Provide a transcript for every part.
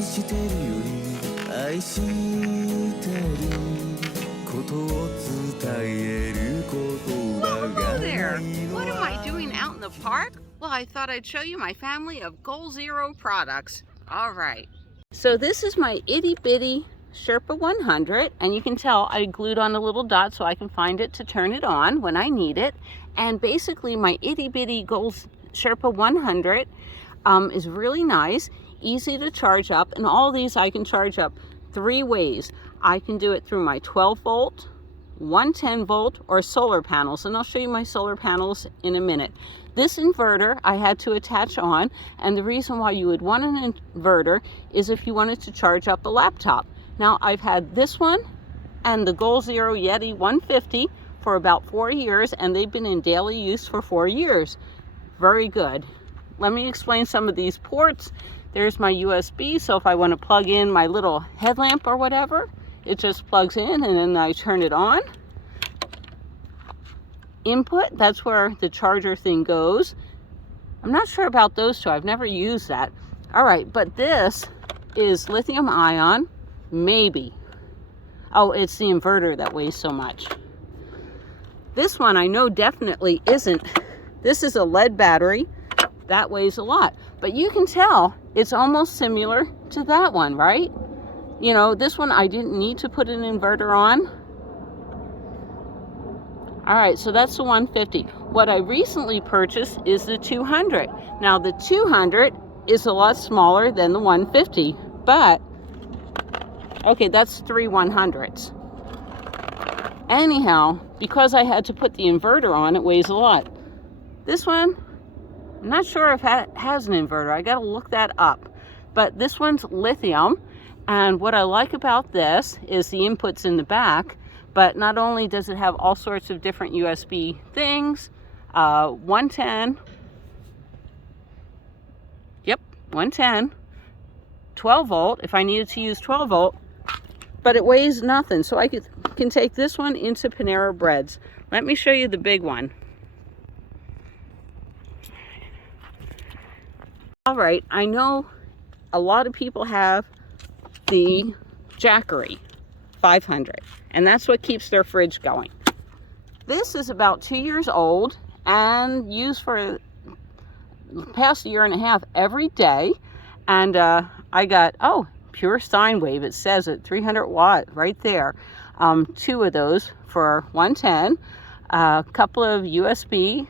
してるより愛してることを伝える言葉が Hello な there. いの What am は I doing out in the park? Well, I thought I'd show you my family of Goal Zero products. All right. So this is my itty bitty Sherpa 100, and you can tell I glued on a little dot so I can find it to turn it on when I need it. And basically my itty bitty Goal Sherpa 100 is really nice, easy to charge up, and all these I can charge up 3 ways. I can do it through my 12 volt, 110 volt, or solar panels, and I'll show you my solar panels in a minute. This inverter I had to attach on, and the reason why you would want an inverter is if you wanted to charge up a laptop. Now I've had this one and the Goal Zero Yeti 150 for about 4 years, and they've been in daily use for 4 years. Very good. Let me explain some of these ports. There's my USB, so if I want to plug in my little headlamp or whatever, it just plugs in and then I turn it on. Input, that's where the charger thing goes. I'm not sure about those two. I've never used that. All right, but this is lithium ion, maybe. Oh, it's the inverter that weighs so much. This one I know definitely isn't. This is a lead battery. That weighs a lot. But you can tell it's almost similar to that one, right? You know, this one I didn't need to put an inverter on. All right, so that's the 150. What I recently purchased is the 200. Now the 200 is a lot smaller than the 150, but okay, that's 3 100s. Anyhow, because I had to put the inverter on, it weighs a lot. This one, I'm not sure if it has an inverter. I gotta look that up. But this one's lithium, and what I like about this is the inputs in the back. But not only does it have all sorts of different USB things, 110, yep, 110, 12 volt, if I needed to use 12 volt, but it weighs nothing. So I can take this one into Panera Breads. Let me show you the big one. All right, I know a lot of people have the Jackery 500, and that's what keeps their fridge going. This is about 2 years old and used for the past 1.5 years every day. And I got, oh, pure sine wave, it says it, 300 watt right there. 2 of those for 110, a couple of USB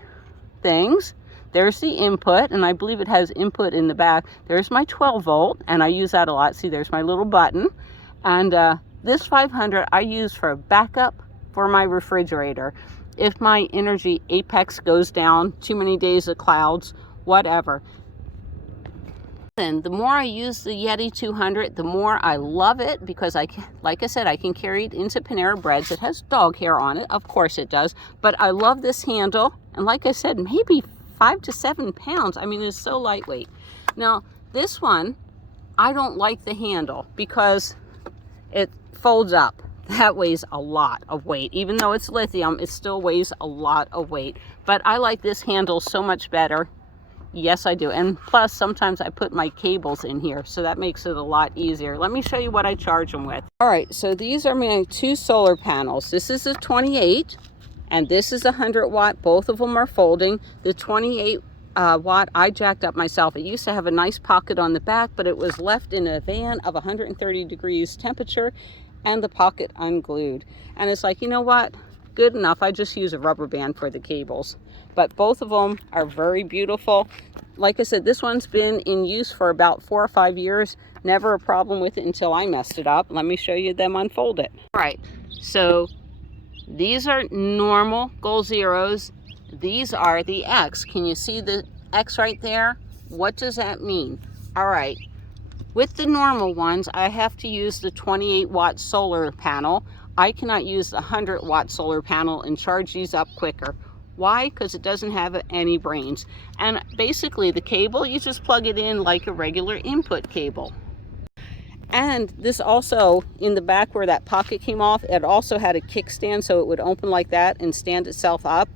things. There's the input, and I believe it has input in the back. There's my 12 volt, and I use that a lot. See, there's my little button. And this 500 I use for a backup for my refrigerator. If my energy apex goes down, too many days of clouds, whatever. And the more I use the Yeti 200, the more I love it, because like I said, I can carry it into Panera Breads. It has dog hair on it, of course it does, but I love this handle. And like I said, maybe 5 to 7 pounds. I mean, it's so lightweight. Now, this one, I don't like the handle because it folds up. That weighs a lot of weight. Even though it's lithium, it still weighs a lot of weight. But I like this handle so much better. Yes, I do. And plus, sometimes I put my cables in here, so that makes it a lot easier. Let me show you what I charge them with. All right, so these are my 2 solar panels. This is a 28, and this is a 100 watt. Both of them are folding. The 28 watt I jacked up myself. It used to have a nice pocket on the back, but it was left in a van of 130 degrees temperature, and the pocket unglued. And it's like, you know what? Good enough. I just use a rubber band for the cables. But both of them are very beautiful. Like I said, this one's been in use for about 4 or 5 years. Never a problem with it until I messed it up. Let me show you them unfold it. All right, so these are normal Goal Zeros. These are the X. Can you see the X right there? What does that mean? All right, with the normal ones, I have to use the 28 watt solar panel. I cannot use the 100 watt solar panel and charge these up quicker. Why? Because it doesn't have any brains. And basically the cable, you just plug it in like a regular input cable. And this also, in the back where that pocket came off, it also had a kickstand, so it would open like that and stand itself up.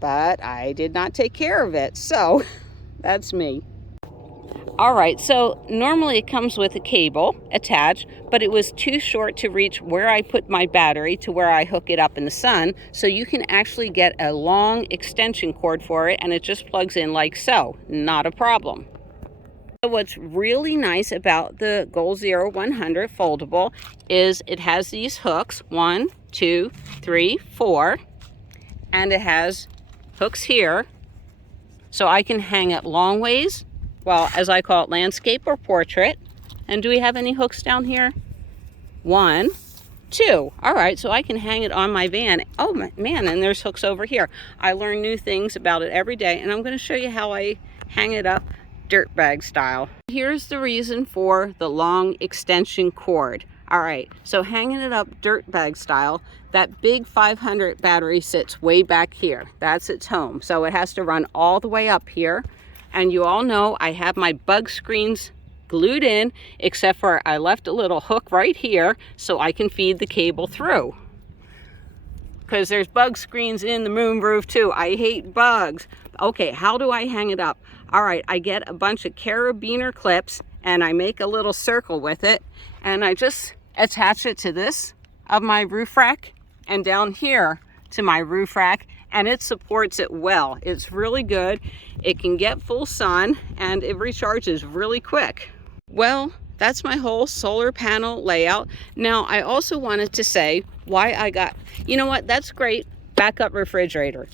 But I did not take care of it, so that's me. All right, so normally it comes with a cable attached, but it was too short to reach where I put my battery to where I hook it up in the sun. So you can actually get a long extension cord for it, and it just plugs in like so. Not a problem. So what's really nice about the Goal Zero 100 foldable is it has these hooks, 1, 2, 3, 4, and it has hooks here, so I can hang it long ways. Well, as I call it, landscape or portrait. And do we have any hooks down here? 1, 2. All right, so I can hang it on my van. Oh man, and there's hooks over here. I learn new things about it every day, and I'm going to show you how I hang it up dirtbag style. Here's the reason for the long extension cord. All right, so hanging it up dirtbag style, that big 500 battery sits way back here. That's its home. So it has to run all the way up here. And you all know I have my bug screens glued in, except for I left a little hook right here so I can feed the cable through. Because there's bug screens in the moonroof too. I hate bugs. Okay, how do I hang it up? All right, I get a bunch of carabiner clips and I make a little circle with it, and I just attach it to this of my roof rack and down here to my roof rack, and it supports it well. It's really good. It can get full sun and it recharges really quick. Well, that's my whole solar panel layout. Now, I also wanted to say why I got, you know what, that's great, backup refrigerator.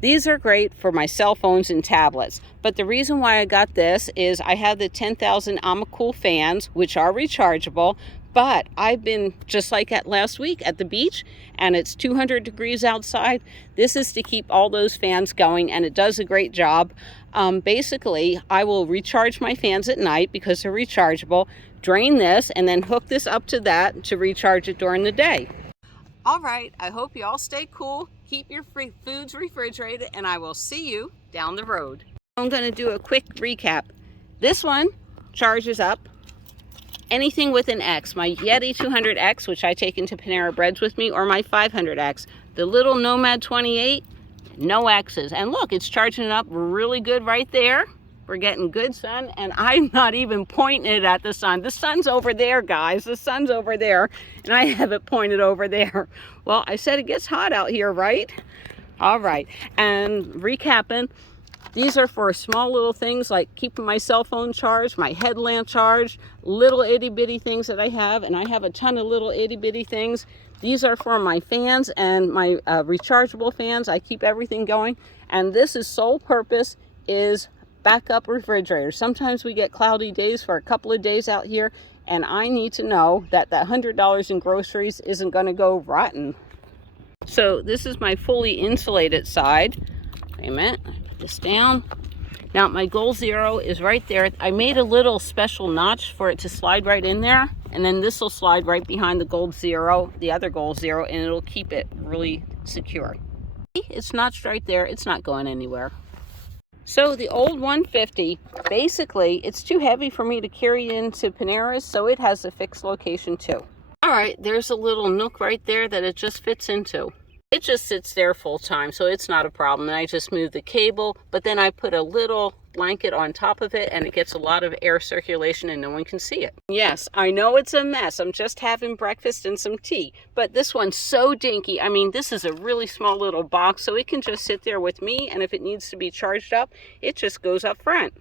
These are great for my cell phones and tablets, but the reason why I got this is I have the 10,000 amacool fans, which are rechargeable, but I've been, just like at last week at the beach, and it's 200 degrees outside. This is to keep all those fans going, and it does a great job. Basically, I will recharge my fans at night because they're rechargeable, drain this, and then hook this up to that to recharge it during the day. All right, I hope you all stay cool, keep your foods refrigerated, and I will see you down the road. I'm going to do a quick recap. This one charges up anything with an X, my Yeti 200X, which I take into Panera Breads with me, or my 500X. The little Nomad 28, no X's. And look, it's charging it up really good right there. We're getting good sun, and I'm not even pointing it at the sun. The sun's over there, guys. The sun's over there, and I have it pointed over there. Well, I said it gets hot out here, right? All right, and recapping, these are for small little things like keeping my cell phone charged, my headlamp charged, little itty bitty things that I have, and I have a ton of little itty bitty things. These are for my fans and my rechargeable fans. I keep everything going, and this is sole purpose is backup refrigerator. Sometimes we get cloudy days for a couple of days out here, and I need to know that that $100 in groceries isn't going to go rotten. So this is my fully insulated side. Wait a minute, I put this down. Now my Goal Zero is right there. I made a little special notch for it to slide right in there, and then this will slide right behind the Goal Zero, the other Goal Zero, and it'll keep it really secure. It's notched right there. It's not going anywhere. So the old 150, basically, it's too heavy for me to carry into Panera's, so it has a fixed location too. All right, there's a little nook right there that it just fits into. It just sits there full time, so it's not a problem. And I just move the cable, but then I put a little blanket on top of it, and it gets a lot of air circulation and no one can see it. Yes, I know it's a mess. I'm just having breakfast and some tea, but this one's so dinky. I mean, this is a really small little box, so it can just sit there with me, and if it needs to be charged up, it just goes up front.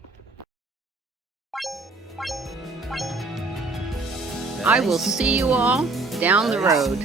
I will see you all down the road.